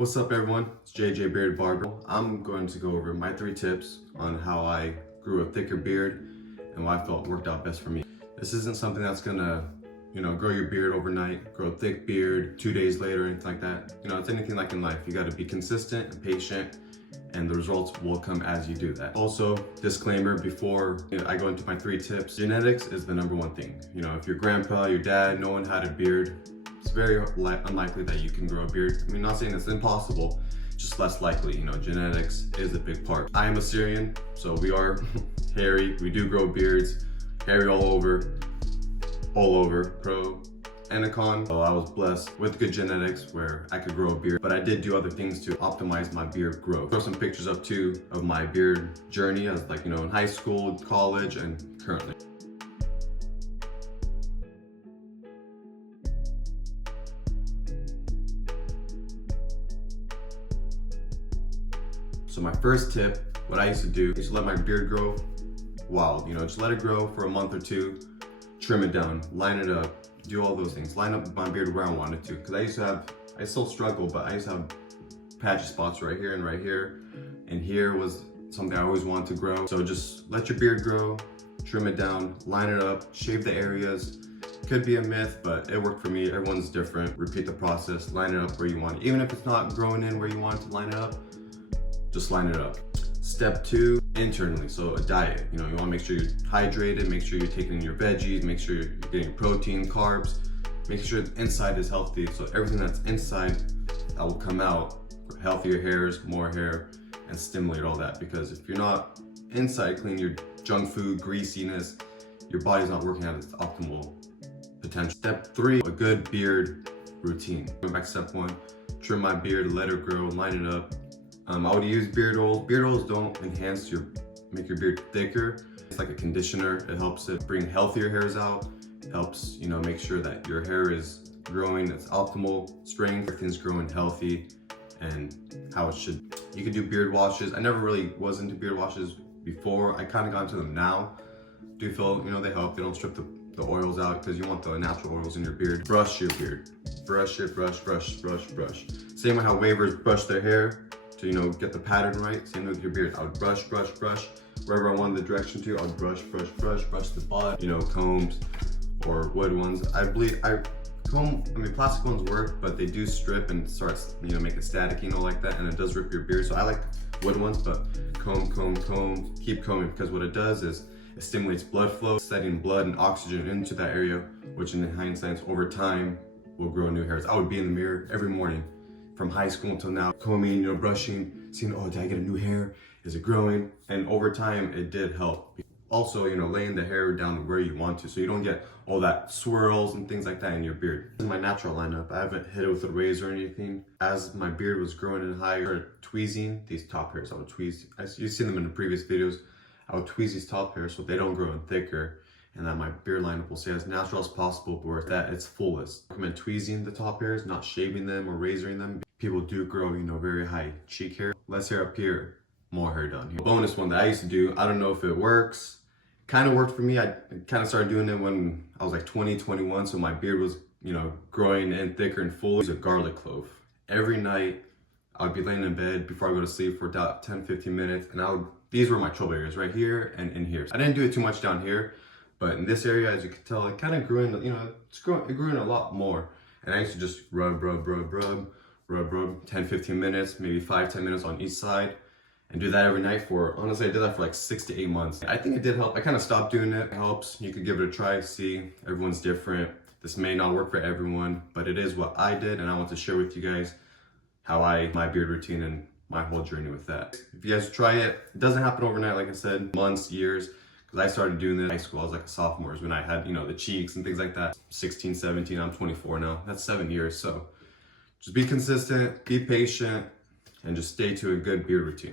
What's up everyone, it's jjaybeardedbarber. I'm going to go over my 3 tips on how I grew a thicker beard and what I felt worked out best for me. This isn't something that's gonna, grow your beard overnight, grow a thick beard 2 days later, anything like that. It's anything like in life. You gotta be consistent and patient, and the results will come as you do that. Also, disclaimer before I go into my 3 tips, genetics is the #1 thing. If your grandpa, your dad, no one had a beard, it's very unlikely that you can grow a beard. I mean, not saying it's impossible, just less likely. Genetics is a big part. I am a Syrian, so we are hairy. We do grow beards, hairy all over, pro and a con. So I was blessed with good genetics where I could grow a beard, but I did do other things to optimize my beard growth. Throw some pictures up too of my beard journey as in high school, college, and currently. So my first tip, what I used to do is let my beard grow wild, just let it grow for a month or 2, trim it down, line it up, do all those things, line up my beard where I wanted to. Because I still struggle, but I used to have patchy spots right here, and here was something I always wanted to grow. So just let your beard grow, trim it down, line it up, shave the areas. Could be a myth, but it worked for me. Everyone's different. Repeat the process, line it up where you want it. Even if it's not growing in where you want it to line it up, just line it up. Step 2, internally, so a diet. You want to make sure you're hydrated, make sure you're taking in your veggies, make sure you're getting protein, carbs, make sure the inside is healthy. So everything that's inside, that will come out, healthier hairs, more hair, and stimulate all that. Because if you're not inside clean, your junk food, greasiness, your body's not working at its optimal potential. Step 3, a good beard routine. Going back to step 1, trim my beard, let it grow, line it up. I would use beard oils. Beard oils don't make your beard thicker. It's like a conditioner. It helps it bring healthier hairs out. It helps, make sure that your hair is growing its optimal strength. Everything's growing healthy and how it should. You could do beard washes. I never really was into beard washes before. I kind of got into them now. Do feel, they help. They don't strip the oils out because you want the natural oils in your beard. Brush your beard. Brush it, brush. Same way how wavers brush their hair to get the pattern right. Same with your beard. I would brush wherever I wanted the direction to. I would brush the butt. Combs or wood ones. Plastic ones work, but they do strip and starts make it staticky like that, and it does rip your beard. So I like wood ones, but comb, keep combing, because what it does is it stimulates blood flow, setting blood and oxygen into that area, which in hindsight over time will grow new hairs. I would be in the mirror every morning from high school until now, combing, brushing, seeing, oh, did I get a new hair? Is it growing? And over time, it did help. Also, laying the hair down where you want to, so you don't get all that swirls and things like that in your beard. This is my natural lineup. I haven't hit it with a razor or anything. As my beard was growing in higher, I started tweezing these top hairs. I would tweeze, you've seen them in the previous videos. I would tweeze these top hairs so they don't grow in thicker, and that my beard lineup will stay as natural as possible, but where at its fullest. I recommend tweezing the top hairs, not shaving them or razoring them. People do grow, very high cheek hair. Less hair up here, more hair down here. Bonus one that I used to do, I don't know if it works. Kind of worked for me. I kind of started doing it when I was like 20, 21, so my beard was, growing in thicker and full. I use a garlic clove. Every night, I would be laying in bed before I go to sleep for about 10, 15 minutes, and these were my trouble areas, right here and in here. I didn't do it too much down here, but in this area, as you can tell, it kind of grew in, it grew in a lot more. And I used to just rub, 10, 15 minutes, maybe 5, 10 minutes on each side, and do that every night honestly, I did that for like 6 to 8 months. I think it did help. I kind of stopped doing it. It helps. You could give it a try, see. Everyone's different. This may not work for everyone, but it is what I did, and I want to share with you guys how my beard routine and my whole journey with that. If you guys try it, it doesn't happen overnight, like I said, months, years. Because I started doing this in high school. I was like a sophomore when I had, the cheeks and things like that. 16, 17, I'm 24 now. That's 7 years. So just be consistent, be patient, and just stay to a good beard routine.